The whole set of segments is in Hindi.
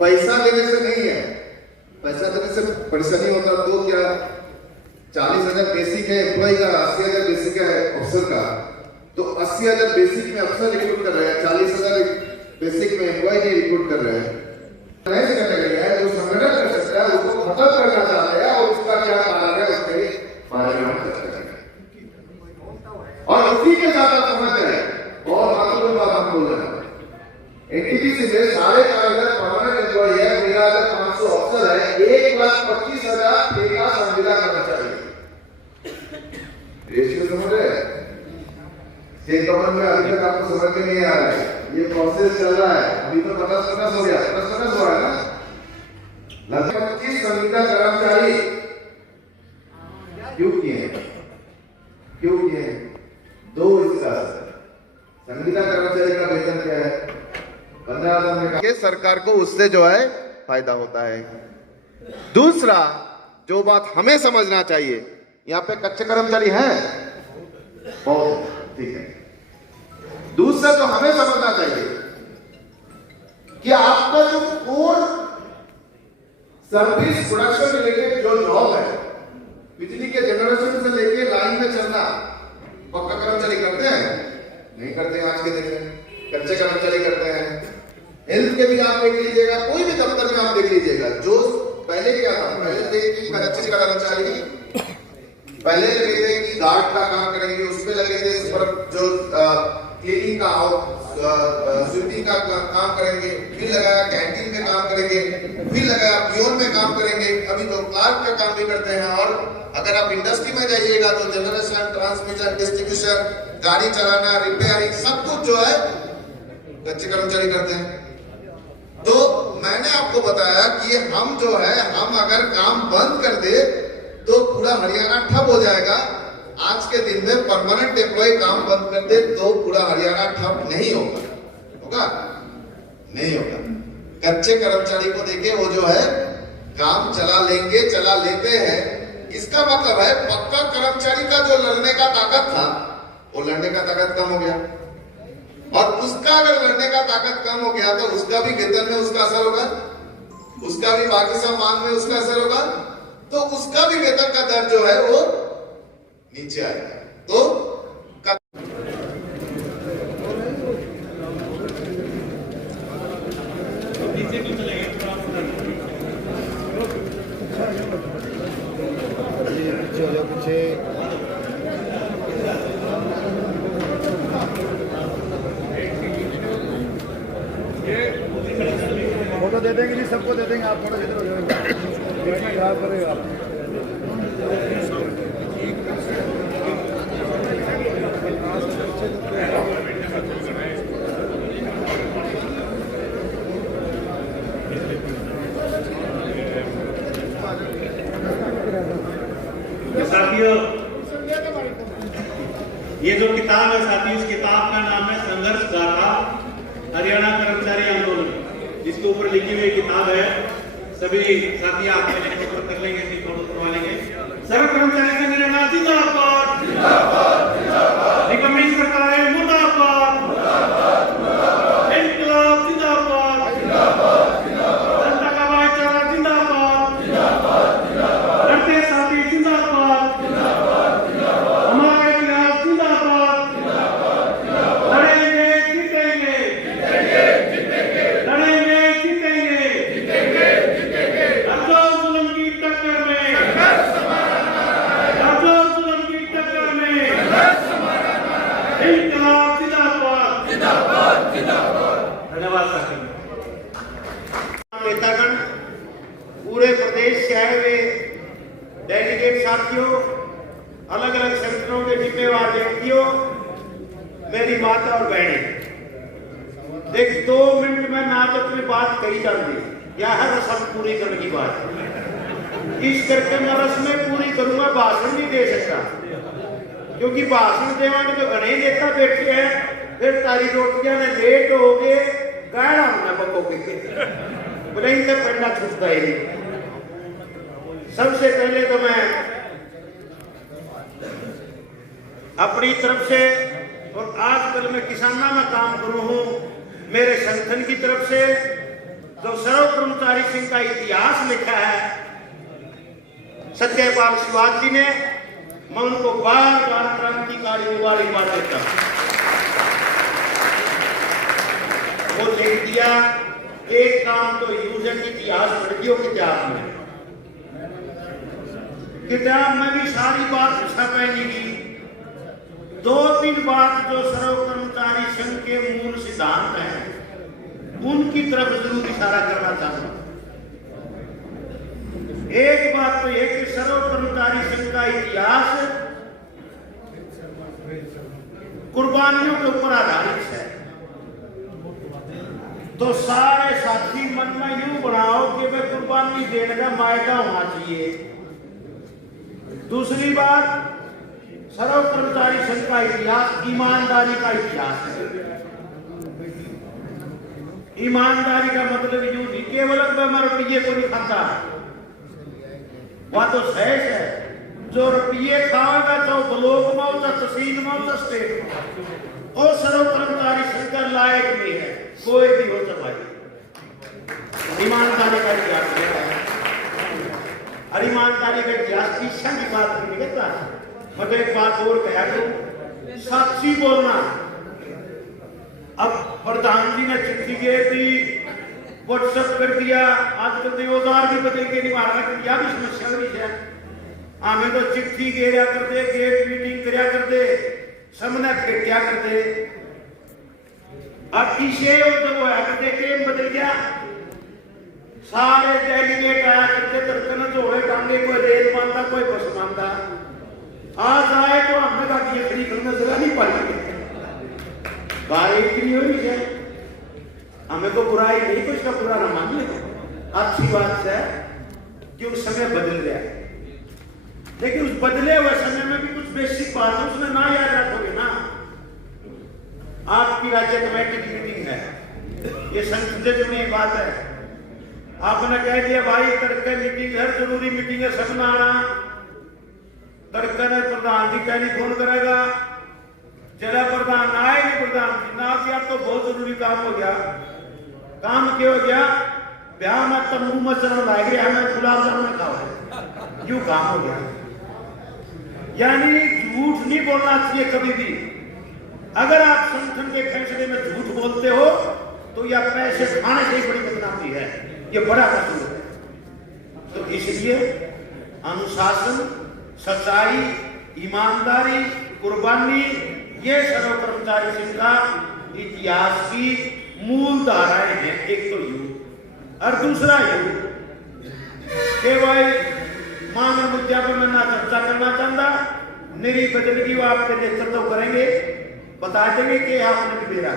पैसा देने से नहीं है, पैसा देने से परेशानी होता तो क्या 40,000 बेसिक है एम्प्लॉय का, 80,000 बेसिक है अफसर का, तो 80,000 बेसिक में अफसर रिक्रूट कर रहे हैं, 40,000 बेसिक में एम्प्लॉय नहीं रिक्रूट कर रहे हैं। नहीं करने लगे हैं, जो संगठन कर सकता है उसको खत्म करना चाहते हैं, और उसका क्या कारण है उसके बारे में हम चर्चा करेंगे। और उसी के साथ आप समझ रहे हैं और महत्वपूर्ण बात हम बोल रहे हैं, एनटीपीसी में 4,500 परमानेंट एम्प्लॉय है, 13,500 अफसर है, 1,25,000 ठेका संविदा कर्मचारी। रेशियो समझ रहे हैं? स्टेट गवर्नमेंट में अभी तक आपको समझ में नहीं आ रहा है, ये प्रोसेस चल रहा है, अभी तो 50-50 हो गया, 50-50 हुआ है ना। लगभग 25 संविदा कर्मचारी क्यों किए? दो इसका संविदा कर्मचारी का वेतन क्या है? 15,000 में के सरकार को उससे जो है फायदा होता है। दूसरा जो बात हमें समझना चाहिए, यहाँ पे कच्चे कर्मचारी हैं बहुत, ठीक है। दूसरा जो हमें समझना चाहिए कि आपका जो कोर सर्विस प्रोडक्शन रिलेटेड जो जॉब है, बिजली के जनरेशन से लेके लाइन में चलना, पक्का कर्मचारी करते हैं? नहीं करते हैं आज के दिन में, कच्चे कर्मचारी करते हैं। हेल्थ के भी आप देख लीजिएगा, कोई भी दफ्तर में आप देख लीजिएगा, जो पहले क्या था, पहले थे कि कच्चे कर्मचारी पहले लगे थे कि गार्ड का काम करेंगे, उसमें लगे थे इस पर जो क्लीनिंग का स्वीपिंग का काम करेंगे, फिर लगाया कैंटीन में काम करेंगे, फिर लगाया प्योर में काम करेंगे, अभी तो क्लार्क का काम भी करते हैं। और अगर आप इंडस्ट्री में जाइएगा तो जनरेशन, ट्रांसमिशन, डिस्ट्रीब्यूशन, गाड़ी चलाना, रिपेयरिंग, सब कुछ जो है कच्चे कर्मचारी करते हैं। तो मैंने आपको बताया कि हम जो है, हम अगर काम बंद कर दे तो पूरा हरियाणा ठप हो जाएगा। आज के दिन में परमानेंट एम्प्लॉय काम बंद कर दे तो पूरा हरियाणा ठप नहीं होगा, नहीं होगा। कच्चे कर्मचारी को देके वो जो है काम चला लेते हैं। इसका मतलब है पक्का कर्मचारी का जो लड़ने का ताकत था, वो लड़ने का ताकत कम हो गया, और उसका अगर लड़ने का ताकत कम हो गया तो उसका भी वेतन में उसका असर होगा, उसका भी बाकी सामान में उसका असर होगा, तो उसका भी वेतन का दर जो है वो नीचे आएगा। तो फोटो दे देंगे जी, सबको दे देंगे, आप थोड़ा इधर हो जाएगा, देखना खराब करेगा आप। साथियों, ये जो किताब है साथियों, इस किताब का नाम है संघर्ष गाथा हरियाणा कर्मचारी आंदोलन। इसके ऊपर लिखी हुई किताब है, सभी साथी आप फोटो कर लेंगे, फोटो करवा लेंगे। सर्व कर्मचारी संघ हरियाणा जिंदाबाद, निगम सरकारें मुर्दाबाद, इनकलाब जिंदाबाद, जनता का भाईचारा जिंदाबाद, लड़ते साथी जिंदाबाद, हमारे खिलाफ जिंदाबाद, लड़ेंगे जीतेंगे, लड़ेंगे जीतेंगे, राजौर जुल्म की टक्कर में, राजौर जुल्म की टक्कर में, इनकलाब जिंदाबाद, धन्यवाद साथी। नेतागण, पूरे प्रदेश से आए हुए डेलीगेट साथियों, अलग अलग संगठनों के जिम्मेवार व्यक्तियों, मेरी माता और बहनें, देख 2 मिनट में ना तो तुम्हें बात कही जाती, यह है रस्म पूरी करने की बात। इस करके मैं रस्में पूरी करूंगा, भाषण नहीं दे सकता, क्योंकि भाषण देवांगे तो घने नेता बैठे हैं, फिर तारी रोटियां ने लेट हो गए, गाड़ा हमने बको के बोले इनसे पेंडा छूटता ही नहीं। सबसे पहले तो मैं अपनी तरफ से, और आजकल मैं किसाना में काम करूं हूं, मेरे संगठन की तरफ से जो सर्व कर्मचारी संघ का इतिहास लिखा है सत्यपाल शिवाजी ने, मैं उनको बार बार क्रांतिकारी उबाड़ी मार देता हूं। वो लिख दिया, एक काम तो यूज है कि इतिहास पढ़ दियो किताब में, किताब में भी सारी बात छपेगी की। 2-3 बात जो सर्व कर्मचारी संघ के मूल सिद्धांत हैं उनकी तरफ जरूर इशारा करना चाहता हूं। एक बात तो यह कि सर्व कर्मचारी संघ का इतिहास कुर्बानियों के ऊपर आधारित है। तो सारे साथी मन में यूं बनाओ कि वे कुर्बानी देने का मायका होना चाहिए। दूसरी बात, सर्व कर्मचारी संघ का इतिहास ईमानदारी का इतिहास है। ईमानदारी का मतलब यूं नहीं केवल रुपये को नहीं खाता, वह तो सहज है। जो रुपये खाएगा चाहे ब्लॉक में हो, चाहे तहसील में हो, चाहे स्टेट में, और सर्व कर्मचारी संघ का लायक भी है, कोई भी हो तो भाई। ईमानदारी का इतिहास है। और ईमानदारी का इतिहास की संघ की बात नहीं कहता। मतलब एक बात और कहा तो साक्षी बोलना। अब प्रधान जी ने चिट्ठी के दी, व्हाट्सएप कर दिया, आजकल तो औजार भी बदल के नहीं मारा, यह भी समस्या हुई है। हमें तो चिट्ठी घेरा कर दे, गेट मीटिंग करया कर दे, सामने भेटिया कर दे। अब इसे तो करते गेम बदल गया, सारे डेलीगेट आया करते, तर्कन जोड़े टांगे, कोई रेल मानता, कोई बस मानता। आज आए तो हमने कहा ये खड़ी करने जगह नहीं पाई, बात इतनी हो रही है। हमें तो बुराई नहीं, कुछ का बुरा न मानिए, अच्छी बात है कि उस समय बदल गया। लेकिन उस बदले हुए समय में भी कुछ बेसिक बात है, उसमें ना याद रखोगे ना। आपकी राज्य कमेटी की मीटिंग है, ये संसद में बात है, आपने कह दिया भाई तड़के मीटिंग है, जरूरी मीटिंग है, सब ना आना। तड़के ने प्रधान जी टेलीफोन करेगा, जिला प्रधान आए नहीं, प्रधान जी ना किया तो बहुत जरूरी काम हो गया। काम क्या हो गया? ब्याह में तंबू में चढ़ लाग गया, हमें गुलाब जामुन खाओ, यूं काम हो गया। यानी झूठ नहीं बोलना चाहिए कभी भी। अगर आप संगठन के फैसले में झूठ बोलते हो तो यह पैसे खाने से ही बड़ी बदनामी है, यह बड़ा कसूर है। तो इसलिए अनुशासन, सच्चाई, ईमानदारी, कुर्बानी, ये सर्व कर्मचारी संघ का इतिहास की मूल धाराएं हैं। एक तो युग और दूसरा युग के भाई मांग मुद्दा पर मैं ना चर्चा करना चाहता, मेरी बदलगी वो आपके नेतृत्व करेंगे, बता देंगे कि आपने भी मेरा।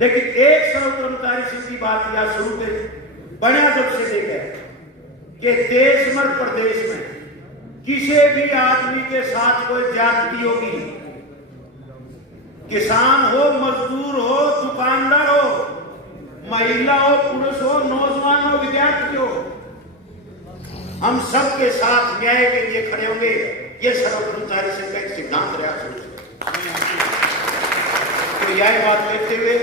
लेकिन एक सर्व कर्मचारी संघ की बात या शुरू से बड़ा जब से देखे कि देश में प्रदेश में किसी भी आदमी के साथ कोई जाति होगी, किसान हो, मजदूर हो, दुकानदार हो, महिला हो, पुरुष हो, नौजवान हो, विद्यार्थी हो, हम सबके साथ न्याय के लिए खड़े होंगे। ये सर्व कर्मचारी संघ का एक सिद्धांत रहा। तो यह बात लेते हुए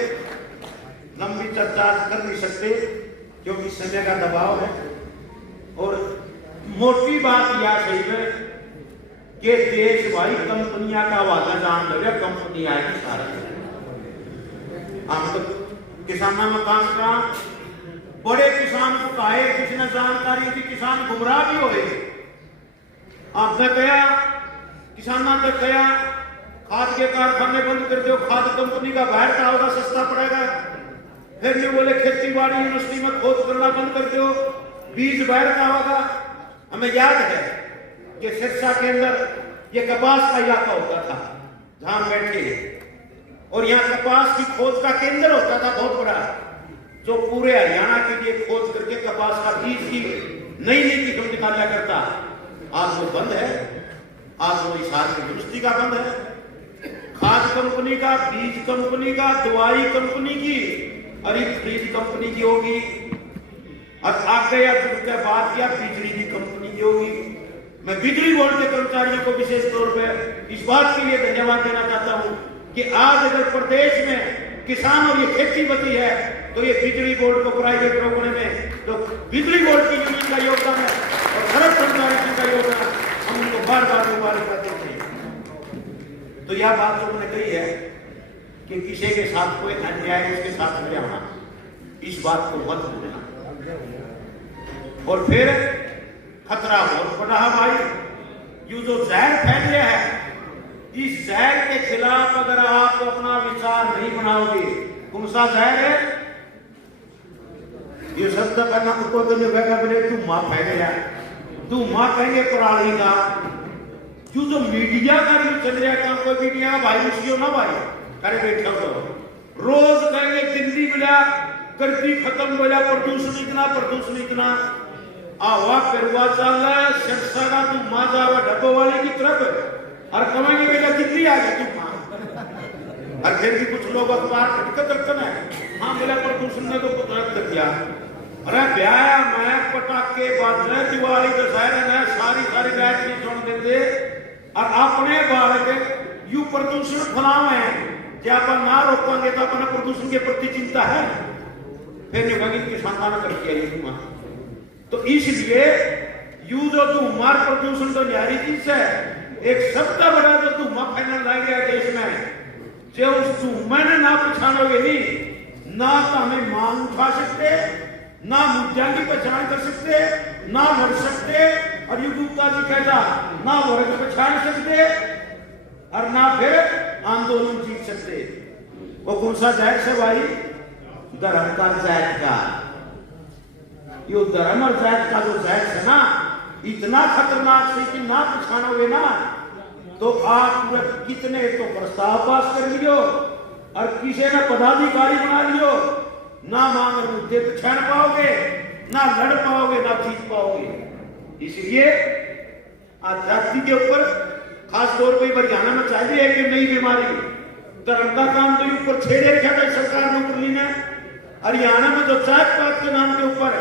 लंबी चर्चा कर नहीं सकते क्योंकि समय का दबाव है। और मोटी बात यह सही है कि देश भाई कंपनियां का वादा जान लगे, कंपनी आएगी सारी। हम तो किसानों में काम करा, बड़े किसान को कहे, किसी ने जानकारी दी, किसान गुमराह भी हो गए। आपने कहा किसानों ने कहा खाद के कारखाने बंद कर दो, खाद कंपनी का बाहर का होगा, सस्ता पड़ेगा। फिर जो बोले खेती बाड़ी यूनिवर्सिटी में खोज करना बंद कर दो, बीज बाहर का होगा। हमें याद है कि सिरसा के अंदर ये कपास का इलाका होता था जहां बैठे, और यहाँ कपास की खोज का केंद्र होता था बहुत बड़ा, जो पूरे हरियाणा के लिए खोज करके कपास का बीज की नई नई किस्म निकाला करता। आज वो बंद है, आज वो हिसार की यूनिवर्सिटी का बंद है। खाद कंपनी का, बीज कंपनी का, दवाई कंपनी की और एक फ्रिज कंपनी की होगी, और आगे या फिर बात या बिजली की कंपनी की होगी। मैं बिजली बोर्ड के कर्मचारियों को विशेष तौर पर इस बात के लिए धन्यवाद देना चाहता हूं कि आज अगर प्रदेश में किसान और ये खेती बची है तो ये बिजली बोर्ड को प्राइवेट रोकने में तो बिजली बोर्ड की यूनियन का योगदान है और सड़क कर्मचारी का योगदान, हम उनको बार बार मुबारक करते हैं। तो यह बात जो मैंने कही है कि किसी के साथ कोई अन्याय उसके साथ मिले होना, इस बात को मत भूलना। और फिर खतरा बहुत बड़ा है भाई, ये जो जहर फैल गया है, इस जहर के खिलाफ अगर आप अपना विचार नहीं बनाओगे, कौन सा जहर है? ये शब्द करना को तो नहीं कहेगा बोले तू मां फैल गया, तू मां कहेंगे पराली का, जो मीडिया का भी चल रहा है, कोई मीडिया भाई उसकी ना भाई अरे बैठा तो रोज कहेंगे दिल्ली मिला करती खत्म हो जा, प्रदूषण इतना आवा पेरुआ चल रहा है, शिक्षा का तू मां जावा डब्बो वाले की तरफ और कमाएंगे बेटा दिल्ली आ गई तू मां। और फिर भी कुछ लोग अखबार खटकत रखते हैं, हाँ मेरा प्रदूषण ने तो कुदरत कर दिया। अरे ब्याह मैं पटाखे बाज रहे दिवाली दशहरे ने सारी बैच नहीं सुन देते और अपने बालक यू प्रदूषण फैलावे जब अपन ना रोकेंगे तो अपना प्रदूषण के प्रति चिंता है, फिर नहीं होगी किसान ना करके आई। तो इसलिए यू जो धुआं प्रदूषण तो न्यारी चीज है, एक सबसे बड़ा जो धुआं फैलने लग गया देश में, जो उस धुआं ने ना पहचानोगे नहीं, ना तो हमें मांग उठा सकते, ना मुद्दा की पहचान कर सकते, ना लड़ सकते, और यू गुप्ता जी कहता ना वर्ग पहचान सकते और ना फिर आंदोलन जीत सकते। वो कौन सा जहर से भाई? धर्म का जहर का। यो धर्म और जात का जो जहर है ना, इतना खतरनाक है कि ना पहचानोगे ना तो आप कितने तो प्रस्ताव पास कर लियो और किसी ने पदाधिकारी बना लियो, ना मांग और मुद्दे पहचान पाओगे, ना लड़ पाओगे, ना जीत पाओगे। इसलिए आजादी के ऊपर खास तौर पर हरियाणा में चाहिए है कि नई बीमारी धर्म का काम तो ऊपर छेड़े रखा था सरकार ने ऊपर लीना। हरियाणा में जो जात पात के नाम के ऊपर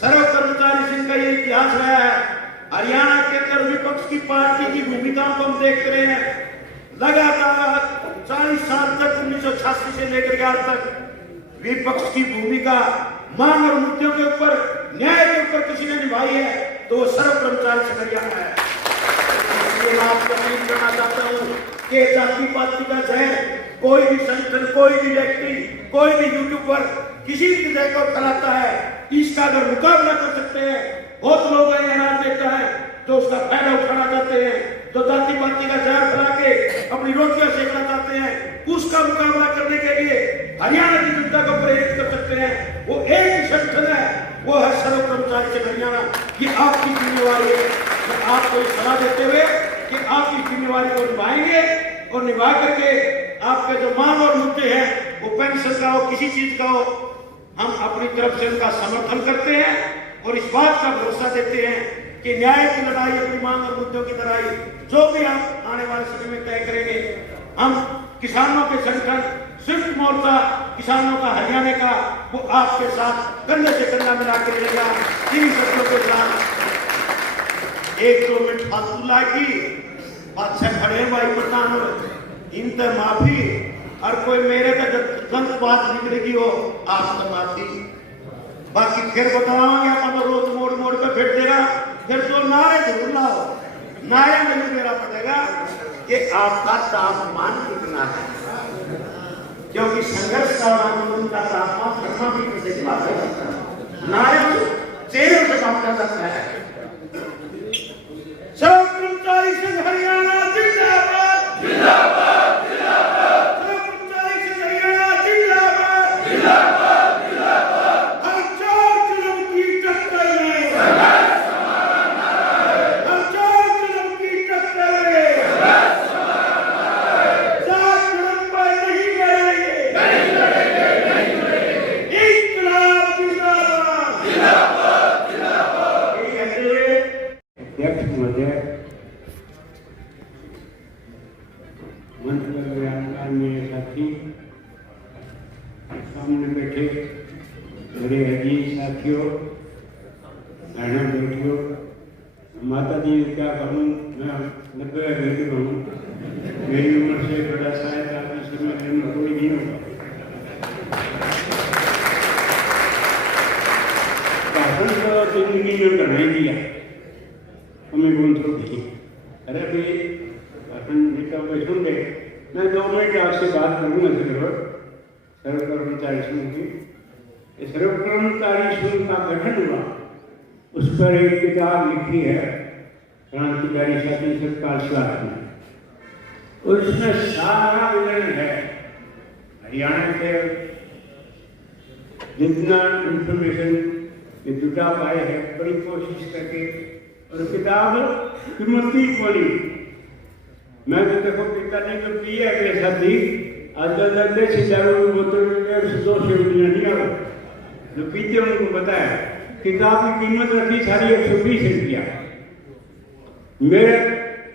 सर्व कर्मचारी संघ का ये इतिहास रहा है। हरियाणा के अंदर विपक्ष की पार्टी की भूमिकाओं को हम देख रहे हैं लगातार 40 साल तक, 1986 से लेकर आज तक विपक्ष की भूमिका मांग और मुद्दों के ऊपर, न्याय के ऊपर किसी ने निभाई है तो वो सर्व कर्मचारी संघ हरियाणा है। इसलिए मैं आपको नहीं कहना चाहता हूँ कि जाति पाति का जहर कोई भी संगठन, कोई भी व्यक्ति, कोई भी यूट्यूबर किसी भी जगह को फैलाता है, इसका अगर मुकाबला कर सकते हैं। बहुत लोग यहाँ देखता है जो उसका फायदा उठाना चाहते हैं, जो जाति पाति का जहर फैला के अपनी रोटियां सेकना चाहते हैं, उसका मुकाबला करने के लिए हरियाणा की जनता को प्रेरित कर सकते हैं। वो एक ही संगठन है, वो है सर्व कर्मचारी संघ हरियाणा। ये आपकी जिम्मेवारी है कि आपको सलाह देते हुए कि आप इस जिम्मेवारी को निभाएंगे और निभा करके आपके जो मांग और मुद्दे हैं, वो पेंशन का हो, किसी चीज का हो, हम अपनी तरफ से उनका समर्थन करते हैं और इस बात का भरोसा देते हैं कि न्याय की लड़ाई, अपनी मांग और मुद्दों की लड़ाई जो भी आप आने वाले समय में तय करेंगे, हम किसानों के संगठन संयुक्त मोर्चा किसानों का हरियाणा का, वो आपके साथ कंधे से कंधा मिला के रहेगा। इन शब्दों के साथ 1-2 मिनट फालतू लागी अच्छा खड़े भाई प्रधान और इनते माफी और कोई मेरे का गलत बात निकलेगी हो आप तो माफी। बाकी फिर बतावांगे अपन रोज मोड़ मोड़ पे फिर देगा, फिर तो नारे जरूर लाओ, नारे में मेरा पड़ेगा कि आपका तापमान कितना है, क्योंकि संघर्ष का आंदोलन का तापमान करना भी किसी की बात है, नारे चेहरे से काम कर सकता है। सर्व कर्मचारी संघ हरियाणा जिंदाबाद जिंदाबाद जिंदाबाद, सर्व कर्मचारी संघ हरियाणा जिंदाबाद जिंदाबाद जिंदाबाद। हर चार कदम की टक्कर में संघर्ष समाना है, हर चार कदम की टक्कर में संघर्ष समाना है, 4 कदम पर नहीं लड़ेंगे, नहीं लड़ेंगे, नहीं लड़ेंगे। इंकलाब जिंदाबाद जिंदाबाद जिंदाबाद। मध्य मंत्र व्याख्यान में साथी सामने बैठे मेरे अजीज साथियों, बहनों बेटियों, माता जी क्या कहूँ, मैं 90 घंटे कहूँ, मेरी उम्र से बड़ा शायद आप इस समय थोड़ी नहीं होगा, भाषण तो जिंदगी में बना ही दिया हमें बोल तो नहीं। अरे भाई भाषण देता हुए सुन दे, मैं 2 मिनट आपसे बात करूँगा सिर्फ सर्वकर्मचारी संघ की। सर्वकर्मचारी संघ का गठन हुआ, उस पर एक किताब लिखी है क्रांतिकारी साथी सतपाल सिंह ने, और उसमें सारा विवरण है हरियाणा के जितना इंफॉर्मेशन ये जुटा पाए हैं बड़ी कोशिश करके। और किताब कीमती पड़ी, मैं तो देखो पिता ने जो पिया के साथ ही आज देसी दारू की बोतल 150 रुपया नहीं आ, जो पीते उनको बताया किताब की कीमत रखी सारी 120 रुपया। मेरे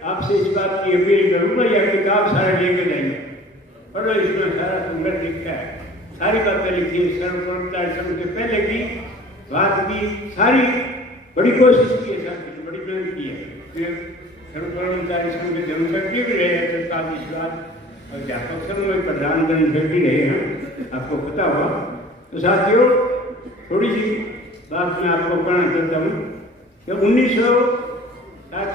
आपसे इस बात की अपील करूँगा, यह किताब सारा लेके जाइए, पढ़ो, इसमें सारा सुंदर लिखता है, सारी बातें लिखी है। सर्वकर्मचारी संघ के पहले की बात की सारी बड़ी कोशिश की है, साहब बड़ी मेहनत की है। फिर सर्वकर्मचारी संघ के जनरल सेक्रेटरी भी रहे हैं और अध्यापक संघ में प्रधान जनरल सेक्रेटरी रहे हैं, आपको पता हुआ। तो साथियों थोड़ी सी बात मैं आपको कहना चाहता हूँ कि 1960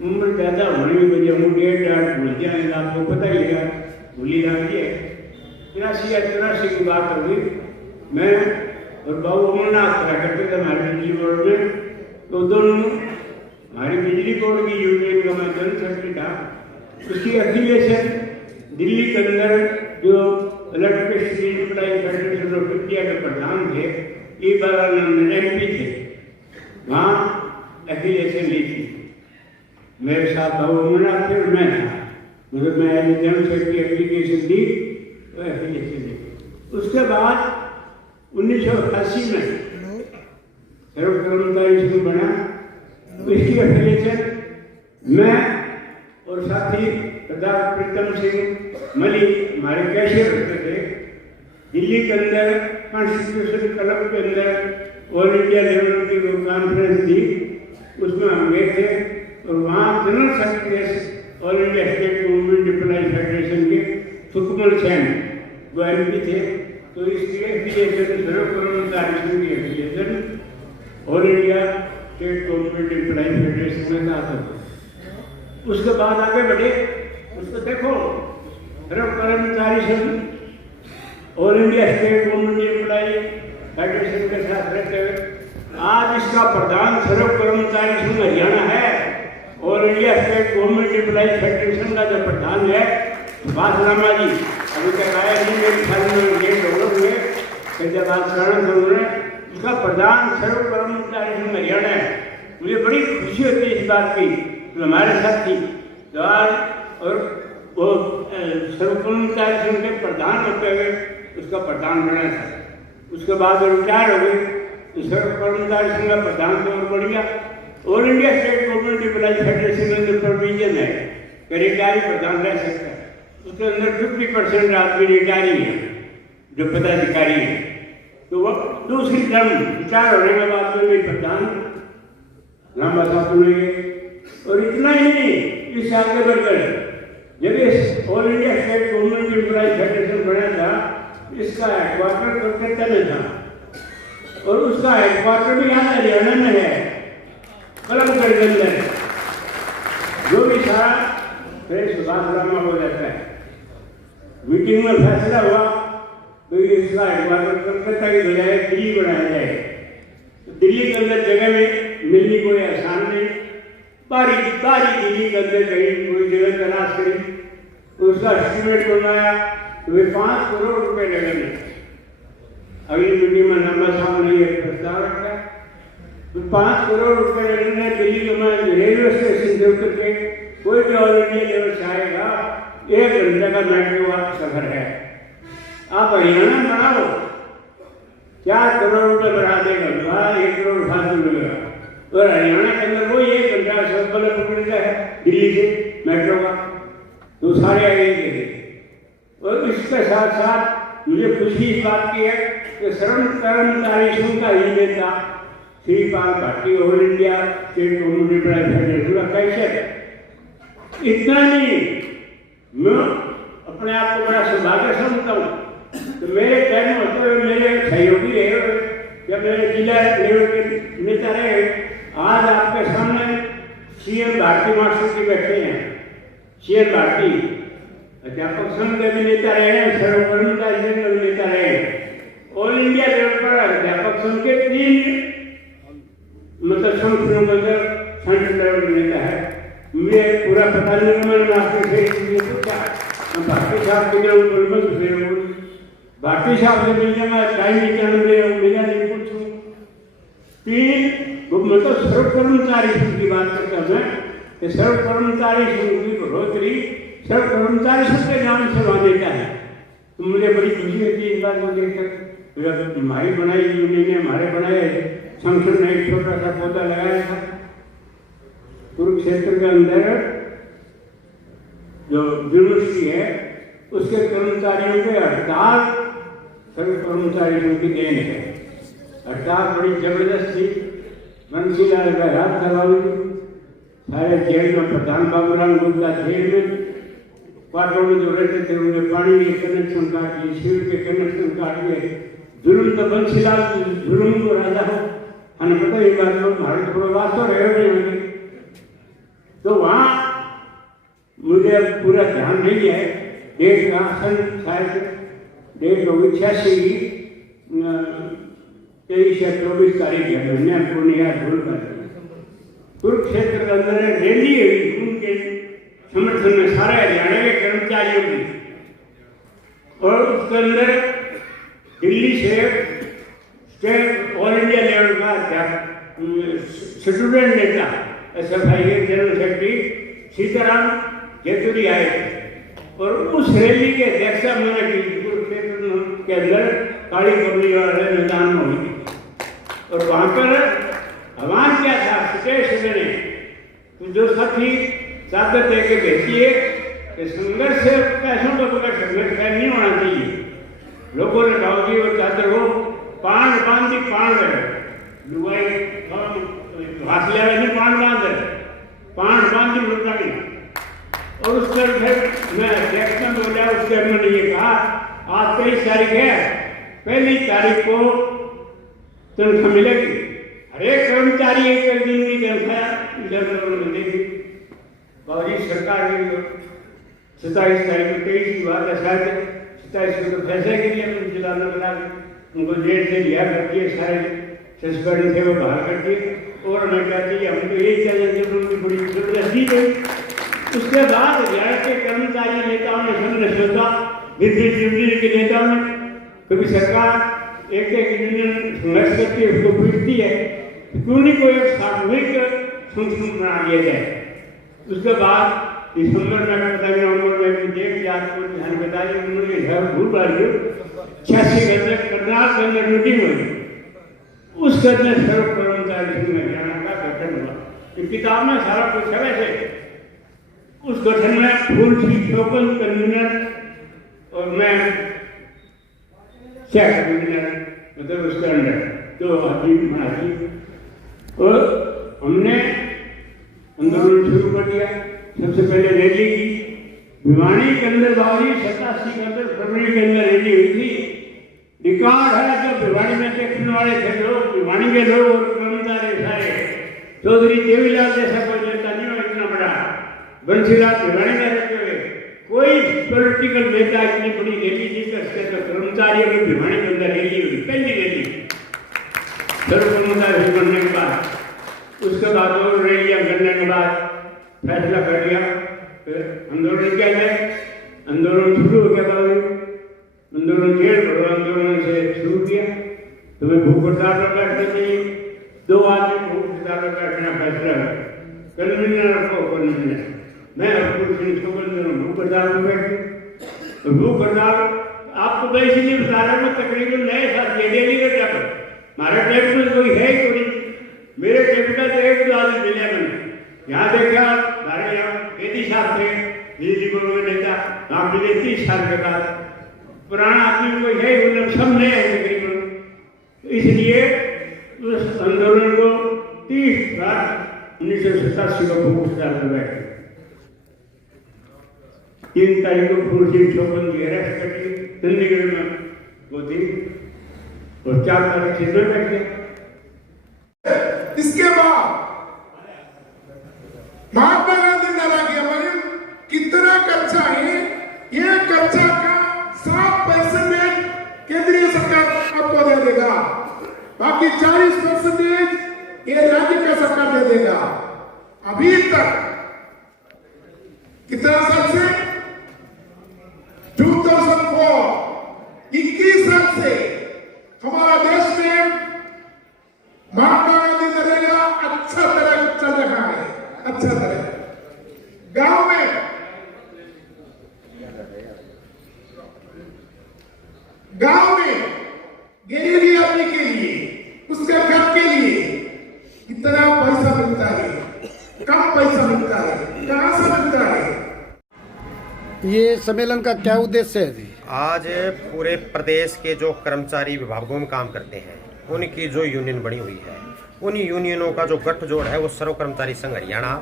उम्र ज़्यादा होने की वजह वो डेट भूल जाए, आपको पता ही है, भूली जाती है। 83 या 84 की बात होगी, मैं और बाबू अमरनाथ करा करते थे हमारे बिजली बोर्ड में, तो दोनों हमारी बिजली बोर्ड की यूनियन का मैं जनरल सेक्रेटरी था। उसकी एफिलिएशन दिल्ली के अंदर जो electricity supply federation of India के प्रधान थे, MP थे, वहाँ एफिलिएशन ली थी। मेरे साथ बाबू अमरनाथ थे और मैं था, मतलब मैं जनरल सेक्रेटरी एप्लीकेशन दी तो एफिलिएशन ली। उसके बाद 1988 में सर्वकर्मचारी संघ बना, इसकी एफिलिएशन मैं और साथी सरदार प्रीतम सिंह मली हमारे कैशियर होते थे। दिल्ली के अंदर कॉन्स्टिट्यूशन क्लब के अंदर ऑल इंडिया लेवल की जो कॉन्फ्रेंस थी उसमें हम गए थे, और वहाँ general secretary all India state movement employ federation के सुकमल सेन जो MP थे, तो इसकी एफिलिएशन सर्वकर्मचारी संघ की affiliation all India state government employ federation में था। उसके बाद आगे बढ़े, उसको देखो Sarvakarmachari Sangh all India state government employ federation के साथ रहते हुए आज इसका प्रधान सर्वकर्मचारी संघ हरियाणा है। All India state government employ federation का जो प्रधान है सुभाष रामा जी, अभी तक आया नहीं, मेरे ख्याल में ये गौरव हुए कि जब आज करना उन्होंने, उसका प्रधान सर्वकर्मचारी संघ हरियाणा है। मुझे बड़ी खुशी होती है इस बात की, तो हमारे साथ थी तो आज, और वो सर्वकर्मचारी संघ के प्रधान होते हुए उसका प्रधान बना था। उसके बाद रिटायर हो गए, तो सर्वकर्मचारी संघ का प्रधान तो और बढ़ गया। All India state government employ federation में जो प्रोविजन है कि रिटायरी प्रधान रह सकता है, उसके अंदर 50% आदमी रिटायरी है जो पदाधिकारी है, तो वो दूसरी टर्म रिटायर होने के बाद में भी प्रधान लंबा सा चुनेंगे। और इतना ही नहीं, इससे आगे बढ़कर जब इस all India state government employ federation बना था, इसका हेडक्वार्टर कलकत्ता में था, और उसका हेडक्वार्टर भी यहाँ हरियाणा में है, कलमगढ़ के अंदर, जो भी सारा फिर सुभाष रामा हो जाता है। मीटिंग में फैसला हुआ तो इसका हेडक्वार्टर कलकत्ता की बजाय दिल्ली बनाया जाए। तो दिल्ली के अंदर जगह में मिलनी कोई आसान नहीं, बारी दिल्ली के अंदर कहीं कोई जगह तलाश करी, उसका एस्टिमेट बनाया तो वे 5 करोड़ रुपए लगेंगे। अगली मीटिंग में लंबा साहब ने एक प्रस्ताव रखा, तो 5 करोड़ रुपए लगेंगे। दिल्ली में रेलवे स्टेशन से उतर के कोई भी ऑल इंडिया लेवल से आएगा, 1 घंटे का मेट्रो का सफर है। आप हरियाणा में बनाओ, 4 करोड़ रुपए बढ़ा देगा, 1 करोड़ फालतू मिलेगा, और हरियाणा के अंदर वो 1 घंटा सफर पकड़ता है दिल्ली से मेट्रो का, तो सारे आगे थे। और इसके साथ साथ मुझे खुशी इस बात की है कि सर्वकर्मचारी संघ का ही नेता Shripal Bhati all India state government employ federation का कैसे। इतना नहीं, मैं अपने आप को बड़ा सौभाग्य समझता हूँ तो मेरे कहने होते हुए मेरे सहयोगी है जब मेरे जिला लेवल के नेता रहे, आज आपके सामने सीएम भारती मास्टर जी बैठे हैं। सीएम भारती अध्यापक संघ के भी नेता रहे हैं, सर्वकर्मचारी संघ के भी नेता रहे हैं। ऑल इंडिया लेवल पर अध्यापक संघ के 3 मतलब संगठनों के अंदर सेंट्रल लेवल के नेता है। मुझे पूरा पता नहीं, मैंने आपके से इसलिए पूछा। भारती साहब के लिए भारती साहब से मिलने में टाइम निकाल मिला नहीं पूछूं। 3 मतलब सर्व कर्मचारी संघ की बात करता मैं कि सर्व कर्मचारी संघ की बढ़ोतरी सर्व कर्मचारी संघ के नाम से वहाँ देता है। तो मुझे बड़ी खुशी होती है इस बात को देखकर। हमारी बनाई यूनियन ने हमारे बनाए संगठन ने एक छोटा सा पौधा लगाया था कुरुक्षेत्र के अंदर जो यूनिवर्सिटी है उसके कर्मचारियों के हड़ताल सर्व कर्मचारी संघ की देन है। हड़ताल बड़ी जबरदस्त थी। बंसीलाल का रात करवाई, सारे जेल में प्रधान बाबूराम गुप्ता जेल में क्वार्टरों में जो रहते थे उन्हें पानी के कनेक्शन काट दिए, सीवर के कनेक्शन काट दिए। जुल्म तो बंसीलाल जुल्म को राजा हो, हमें पता ही बात लोग भारत प्रवास तो रहे नहीं होंगे। तो वहाँ मुझे पूरा ध्यान नहीं है। डेट का सन शायद 1986 की 23 या 24 तारीख है, मैंने पूर्णिया भूल कर कुरुक्षेत्र के अंदर रैली हुई उनके समर्थन में सारे हरियाणा के कर्मचारियों की, और उसके अंदर दिल्ली से स्टेट ऑल इंडिया लेवल का स्टूडेंट नेता SFI के जनरल सेक्रेटरी सीताराम जेतुरी आए थे। और उस रैली के अध्यक्षता मैंने की कुरुक्षेत्र के अंदर काली कबली वाले मैदान में हुई। और वहाँ पर आह्वान क्या था सुकेश ने, तो जो साथी चादर दे के भेजी है कि संघर्ष से पैसों को बगैर संघर्ष नहीं होना चाहिए। लोगों ने कहा कि वो चादर हो पान बांधी पान लुगाई घास ले पान बांधी लुटा नहीं। और उसके फिर मैं अध्यक्ष में बोला, उसके मैंने ये कहा आज 23 तारीख है, 1 तारीख को तनख्वाह मिलेगी। हर एक कर्मचारी एक दिन की तनख्वाह मिलेगी। बाबू सरकार की 27 तारीख को 23 की बात है, शायद 27 को फैसले के लिए जिलाना बना उनको जेल से लिया करती है, सारे सस्पेंड थे वो बाहर करती है। और उन्हें कहती है हम तो यही चाहिए, उनकी बड़ी जबरदस्ती गई। उसके बाद हरियाणा के कर्मचारी नेताओं ने हमने सोचा, विद्युत के नेताओं ने, क्योंकि सरकार एक यूनियन संघर्ष करती है उसको पूछती है क्यों नहीं कोई सामूहिक संगठन बना दिया जाए। उसके बाद दिसंबर में नवंबर में मुझे एक जात को ध्यान बताया, उन्होंने घर भूल पाई 86 के अंदर करनाल के अंदर मीटिंग हुई, उसके अंदर सर्व कर्मचारी संघ हरियाणा का गठन हुआ। किताब में सारा कुछ है। वैसे उस गठन में फूलसिंह चौपन कन्वीनर और मैं सह कन्वीनर, मतलब उसके अंदर 2 आदमी बनाती। और हमने आंदोलन शुरू कर दिया। सबसे पहले रैली की भिवानी के अंदर, बावरी 87 के अंदर फरवरी के अंदर रैली हुई थी। रिकॉर्ड है जो भिवानी में देखने वाले थे लोग, भिवानी के लोग और कर्मचारी सारे। चौधरी देवीलाल जैसा कोई नेता नहीं हो इतना बड़ा, बंसीलाल भिवानी में रहते हुए कोई पॉलिटिकल नेता इतनी बड़ी रैली नहीं कर सकते। तो कर्मचारियों की भिवानी के अंदर रैली हुई, पहली रैली सर्व कर्मचारी बनने के बाद। उसके बाद और रैलियां करने के बाद फैसला कर लिया, फिर आंदोलन किया जाए। आंदोलन शुरू हो गया, आंदोलन आंदोलन से शुरू किया। तो मैं भूख हड़ताल पर बैठने चाहिए, 2 आदमी भूख हड़ताल पर बैठना फैसला है, कन्वीनर को कन्वीनर मैं भूख हड़ताल पर बैठे। भूख हड़ताल आपको मैं इसीलिए बता रहा हूँ, तकरीबन नए साथ ये डेली का क्या हमारा टेप में कोई है ही कोई, मेरे टेप का तो 1-2 आदमी मिले मैंने। यहाँ देखा हमारे यहाँ बेदी साहब थे, बिजली बोर्ड में नेता, आप मिले 30 साल के बाद। पुराना आदमी कोई है, मतलब सब नए हैं तकरीबन। इसलिए उस आंदोलन को 30 बार 1987 को भूख हड़ताल पर बैठे। 3 तारीख को फूलसिंह चौपन की अरेस्ट कर दी चंडीगढ़ में। वो दी और 4 तारीख से न बैठ गया। इसके बाद महात्मा गांधी द्वारा किया मगर कितना खर्चा है, ये खर्चा का 7% केंद्रीय सरकार आपको दे देगा, बाकी 40% ये राज्य का सरकार दे देगा। अभी तक कितना साल से 2004 21 साल से हमारा देश में महात्मा गांधी नरेगा अच्छा तरह चल रहा है, अच्छा तरह। गांव में गरीबी आदमी के लिए, उसके घर के लिए कितना पैसा मिलता है, कम पैसा मिलता है, कहां से मिलता है? ये सम्मेलन का क्या उद्देश्य है? आज पूरे प्रदेश के जो कर्मचारी विभागों में काम करते हैं उनकी जो यूनियन बनी हुई है, उन यूनियनों का जो गठजोड़ है वो सर्व कर्मचारी संघ हरियाणा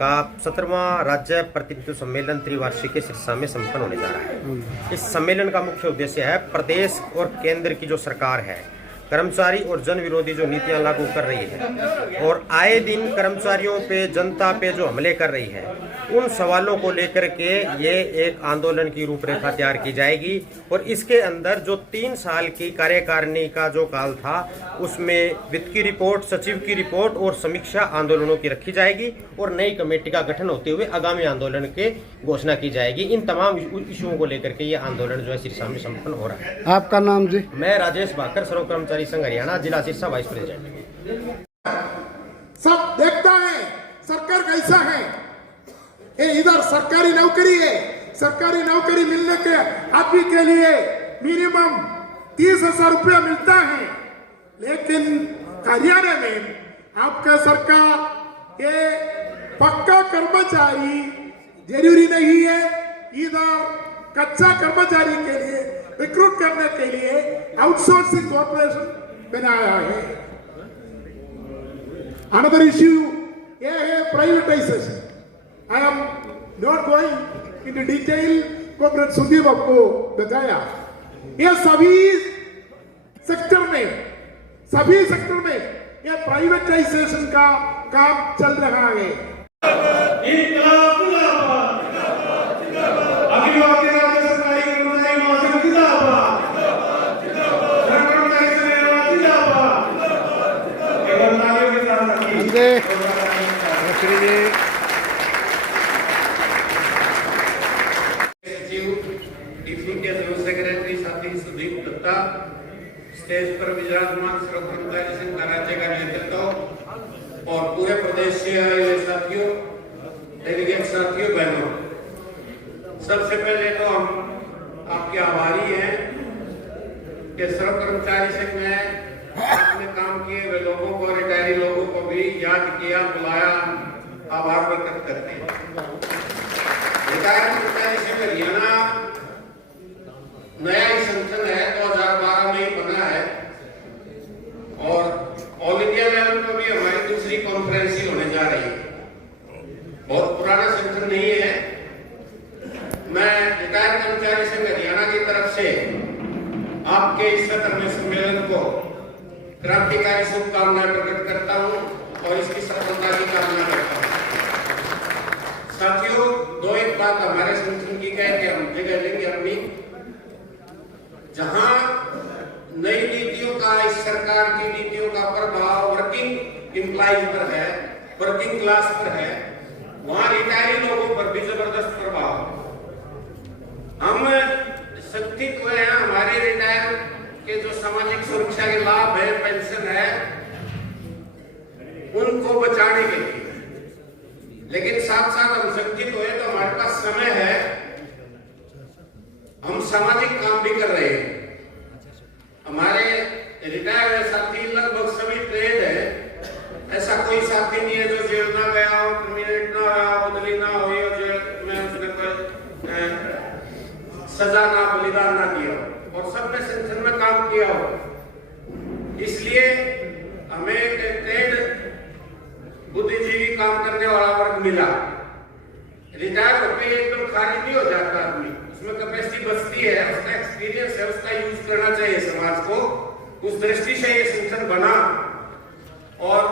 का 17वां राज्य प्रतिनिधित्व सम्मेलन त्रिवार्षिक के सिरसा में संपन्न होने जा रहा है। इस सम्मेलन का मुख्य उद्देश्य है प्रदेश और केंद्र की जो सरकार है कर्मचारी और जन विरोधी जो नीतियां लागू कर रही है और आए दिन कर्मचारियों पे, जनता पे जो हमले कर रही है, उन सवालों को लेकर के ये एक आंदोलन की रूपरेखा तैयार की जाएगी। और इसके अंदर जो 3 साल की कार्यकारिणी का जो काल था उसमें वित्त की रिपोर्ट, सचिव की रिपोर्ट और समीक्षा आंदोलनों की रखी जाएगी और नई कमेटी का गठन होते हुए आगामी आंदोलन के घोषणा की जाएगी। इन तमाम इश्यूओं को लेकर के ये आंदोलन जो है सिरसा में संपन्न हो रहा है। आपका नाम जी? मैं राजेश भाकर, सर्व कर्मचारी संघ हरियाणा, जिला सिरसा वाइस प्रेसिडेंट। सब देखता है सरकार कैसा है, ये इधर सरकारी नौकरी है, सरकारी नौकरी मिलने के आदमी के लिए मिनिमम 30,000 रुपया मिलता है, लेकिन हरियाणा में आपका सरकार ये पक्का कर्मचारी जरूरी नहीं है, इधर कच्चा कर्मचारी के लिए रिक्रूट करने के लिए आउटसोर्सिंग कॉर्पोरेशन बनाया है। अनदर इश्यू ये है privatisation. I am not going in detail, comrade Sudeep आपको बताया। ये सभी सेक्टर में ये प्राइवेटाइजेशन का काम चल रहा है। सेक्रेटरी साथी सुदीप दत्ता, स्टेज पर विराजमान सर्व कर्मचारी संघ राज्य का नेतृत्व और पूरे प्रदेश से आए हुए साथियों, डेलीगेट साथियों, बहनों, सबसे पहले तो हम आपके आभारी हैं कि सर्व कर्मचारी संघ ने अपने काम किए हुए लोगों को, रिटायरी लोगों को भी याद किया, बुलाया, आभार व्यक्त करते हैं। रिटायर कर्मचारी संघ हरियाणा नया ही संगठन है, 2012 में ही बना है और ऑल इंडिया लेवल पर भी हमारी दूसरी कॉन्फ्रेंस ही होने जा रही है। बहुत पुराना संगठन नहीं है। मैं रिटायर कर्मचारी संघ हरियाणा की तरफ से आपके इस 17वें सम्मेलन को क्रांतिकारी शुभकामनाएं प्रकट करता हूं और इसकी सफलता की कामना करता हूं। साथियों, दो एक बात हमारे संगठन की कह के हम जगह लेंगे अपनी, जहां नई नीतियों का, इस सरकार की नीतियों का प्रभाव वर्किंग एम्प्लॉइज पर है, वर्किंग क्लास पर है, वहां रिटायरी लोगों पर भी जबरदस्त प्रभाव। हम शिक्षित हुए हैं, हमारे रिटायर के जो सामाजिक सुरक्षा के लाभ है, पेंशन है, उनको बचाने के लिए, लेकिन साथ साथ हम शिक्षित हुए तो हमारे पास समय है, हम सामाजिक काम भी कर रहे हैं। हमारे रिटायर हुए साथी लगभग सभी ट्रेड है, ऐसा कोई साथी नहीं है जो जेल ना गया हो, टर्मिनेट ना हुआ, बदली ना हुई हो, जेल में उसने कोई सजा ना, बलिदान ना दिया हो और सबने संगठन में काम किया हो। इसलिए हमें एक ट्रेड बुद्धिजीवी काम करने वाला वर्ग मिला। रिटायर होकर एकदम खाली नहीं हो जाता आदमी, उसमें कैपेसिटी बस्ती है, उसका एक्सपीरियंस है, उसका यूज करना चाहिए समाज को। उस दृष्टि से ये संगठन बना और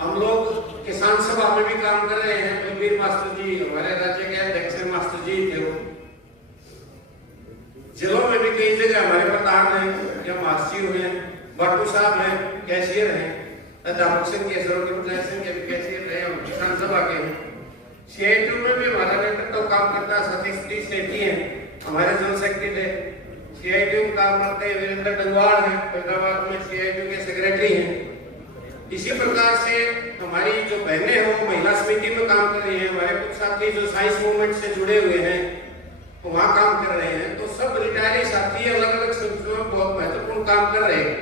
हम लोग किसान सभा में भी काम कर रहे हैं। बलबीर मास्टर जी हमारे राज्य के अध्यक्ष मास्टर जी थे, वो जिलों में भी कई जगह हमारे प्रधान हैं या महासचिव हैं, बाटू साहब हैं, कैशियर हैं, अध्यापक सिंह के सिंह के भी कैशियर रहे, हम किसान सभा के हैं। CITU में भी हमारा नेतृत्व काम करता है, सतीश सेठी हैं हमारे जनरल सेक्रेटरी थे। CITU में काम करते हैं वीरेंद्र डंगवाल हैं, हैदराबाद में CITU के सेक्रेटरी हैं। इसी प्रकार से हमारी जो बहनें हैं वो महिला समिति में काम कर रही हैं। हमारे कुछ साथी जो साइंस मूवमेंट से जुड़े हुए हैं वो वहाँ काम कर रहे हैं। तो सब रिटायरी साथी अलग अलग संगठनों में बहुत महत्वपूर्ण काम कर रहे हैं।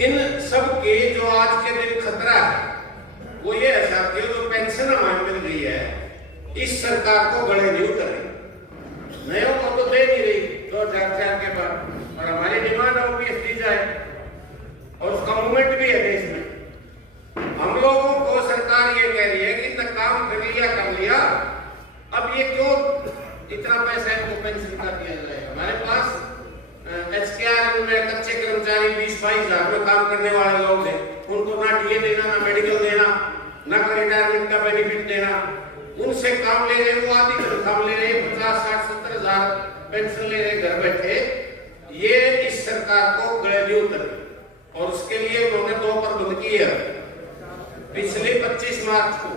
इन सब के जो आज के दिन खतरा है वो ये है साथियों, जो पेंशन हमें मिल रही है इस सरकार को गले नहीं उतर रही, नयों को तो दे नहीं रही 2004 के बाद, और हमारी डिमांड है वो भी दी जाए और उसका मूवमेंट भी है देश में। हम लोगों को सरकार ये कह रही है कि इतना काम कर लिया, अब ये क्यों इतना पैसा इनको पेंशन का दिया जाए। हमारे पास HKR में कच्चे कर्मचारी 20-22 हजार में काम करने वाले लोग हैं, उनको ना DA देना, ना मेडिकल देना, ना रिटायरमेंट का बेनिफिट देना, उनसे काम ले रहे, वो आधी तनख्वाह ले रहे, 50-60-70 हजार पेंशन ले रहे घर बैठे। ये इस सरकार को गले नहीं उतर, और उसके लिए उन्होंने 2 प्रबंध किए। पिछले 25 मार्च को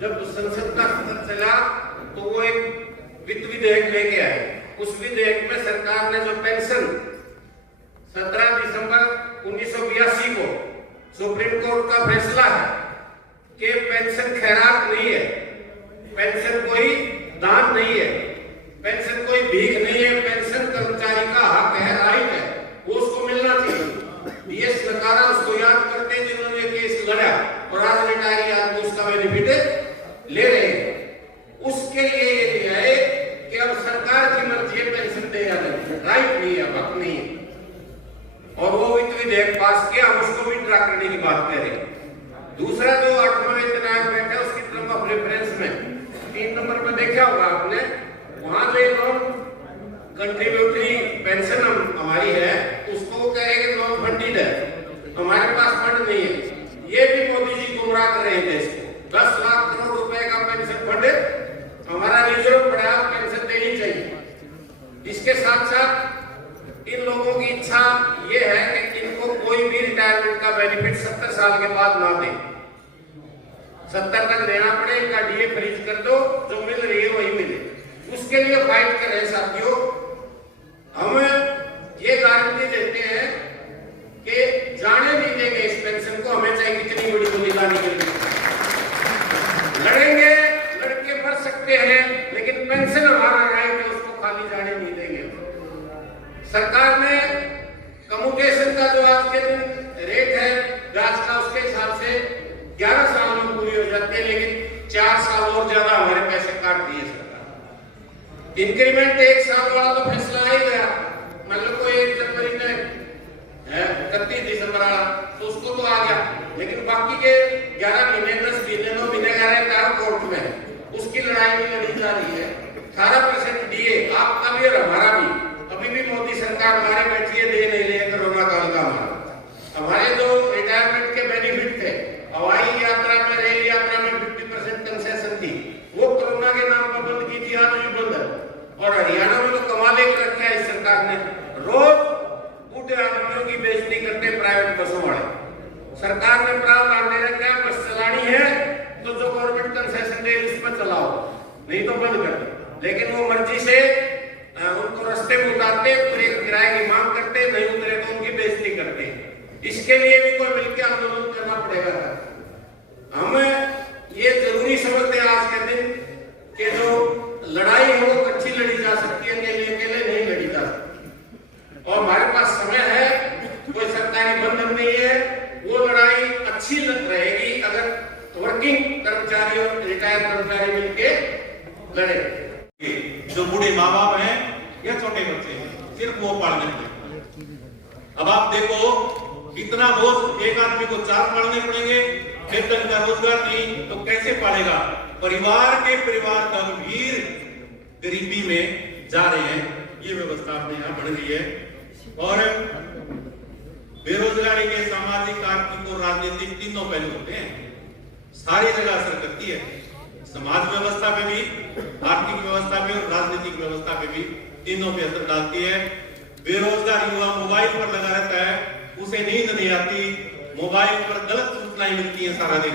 जब संसद का सत्र चला तो वो एक वित्त विधेयक लेके आए। उस विधेयक में सरकार ने जो पेंशन 17 दिसंबर 1982 को सुप्रीम कोर्ट का फैसला है कि पेंशन खैरात नहीं है, पेंशन कोई दान नहीं है, पेंशन कोई भीख नहीं है, पेंशन कर्मचारी का हक है, राइट है, वो उसको मिलना चाहिए। ये सरकार उसको याद करते जिन्होंने केस लड़ा और आज रिटायरी आदमी उसका बेनिफिट ले रहे हैं। उसके लिए ये लिया है कि अब सरकार की मर्जी है पेंशन दे या नहीं, राइट नहीं है, हक नहीं है, और वो वित्त विधेयक पास किया, हम उसको भी ड्रा करने की बात कह रहे हैं। दूसरा जो 8वां वेतन आयोग बैठा है उसकी टर्म ऑफ रेफरेंस में 3 नंबर पर देखा होगा आपने, वहां जो नॉन कंट्रीब्यूटरी पेंशन हमारी है उसको कह रहे हैं नॉन फंडेड है, हमारे पास फंड नहीं है। ये भी मोदी जी गुमराह कर रहे हैं देश को। 10 लाख करोड़ रुपए का पेंशन फंड हमारा रिजर्व पड़ा, पेंशन देनी चाहिए। इसके साथ साथ इन लोगों की इच्छा ये है कि इनको कोई भी रिटायरमेंट का बेनिफिट 70 साल के बाद ना दे, 70 तक देना पड़े, इनका DA फ्रीज कर दो, जो मिल रही है वही मिले। उसके लिए फाइट कर रहे साथियों। हम ये गारंटी देते हैं कि जाने नहीं देंगे इस पेंशन को, हमें चाहे कितनी बड़ी दुविधा निकल रही, लड़ेंगे, लड़के मर सकते हैं, लेकिन पेंशन हमारा राइट है, उसको खाली जाने नहीं देंगे। सरकार ने कम्यूटेशन का जो आज के दिन रेट है ब्याज का, उसके हिसाब से 11 साल में पूरी हो जाती है, लेकिन 4 साल और ज्यादा हमारे पैसे काट दिए सरकार। इंक्रीमेंट 1 साल वाला तो फैसला आ ही गया, मतलब कोई 1 जनवरी में 31 दिसंबर वाला तो उसको तो आ गया, लेकिन बाकी के 11 महीने 10 महीने 9 महीने का है कोर्ट में, उसकी लड़ाई भी लड़ी जा रही है। 18% DA आपका भी और हमारा भी, अभी भी मोदी सरकार हमारे बैठी है, दे नहीं रही कोरोना काल का हमारे जो रिटायरमेंट के बेनिफिट थे, हवाई यात्रा में, रेल यात्रा में 50% कंसेशन थी, वो कोरोना के नाम पर बंद की थी, आज भी बंद है। और हरियाणा में तो कमाल एक रखा है इस सरकार ने, रोज बूढ़े आदमियों की बेइज्जती करते प्राइवेट बसों वाले। सरकार ने प्रावधान दे रखा है, बस चलानी है तो जो गवर्नमेंट कंसेशन दे उस पर चलाओ, नहीं तो बंद कर दो। लेकिन वो मर्जी से उनको रास्ते में उतारते, पूरे किराए की मांग करते, नहीं उतरे तो उनकी बेइज्जती करते। इसके लिए भी कोई मिलकर आंदोलन करना पड़ेगा। हम ये जरूरी समझते हैं आज के दिन कि जो लड़ाई है वो अच्छी लड़ी जा सकती है, अकेले नहीं लड़ी जा सकती, और हमारे पास समय है, कोई सरकारी बंधन नहीं है, वो लड़ाई अच्छी रहेगी अगर वर्किंग कर्मचारी और रिटायर्ड कर्मचारी मिलकर लड़े। जो बूढ़े माँ बाप हैं या छोटे बच्चे हैं, सिर्फ वो पढ़ने के। अब आप देखो कितना बोझ, एक आदमी को 4 पढ़ने पड़ेंगे, वेतन का रोजगार नहीं तो कैसे पढ़ेगा। परिवार गंभीर गरीबी में जा रहे हैं। ये व्यवस्था अपने यहाँ बन रही है। और बेरोजगारी के सामाजिक, आर्थिक और राजनीतिक तीनों पहलू होते हैं, सारी जगह असर करती है। समाज व्यवस्था पे भी, आर्थिक व्यवस्था पे और राजनीतिक व्यवस्था पे भी, तीनों पे असर डालती है। बेरोजगार युवा मोबाइल पर लगा रहता है, उसे नींद नहीं आती, मोबाइल पर गलत सूचनाएं मिलती हैं सारा दिन।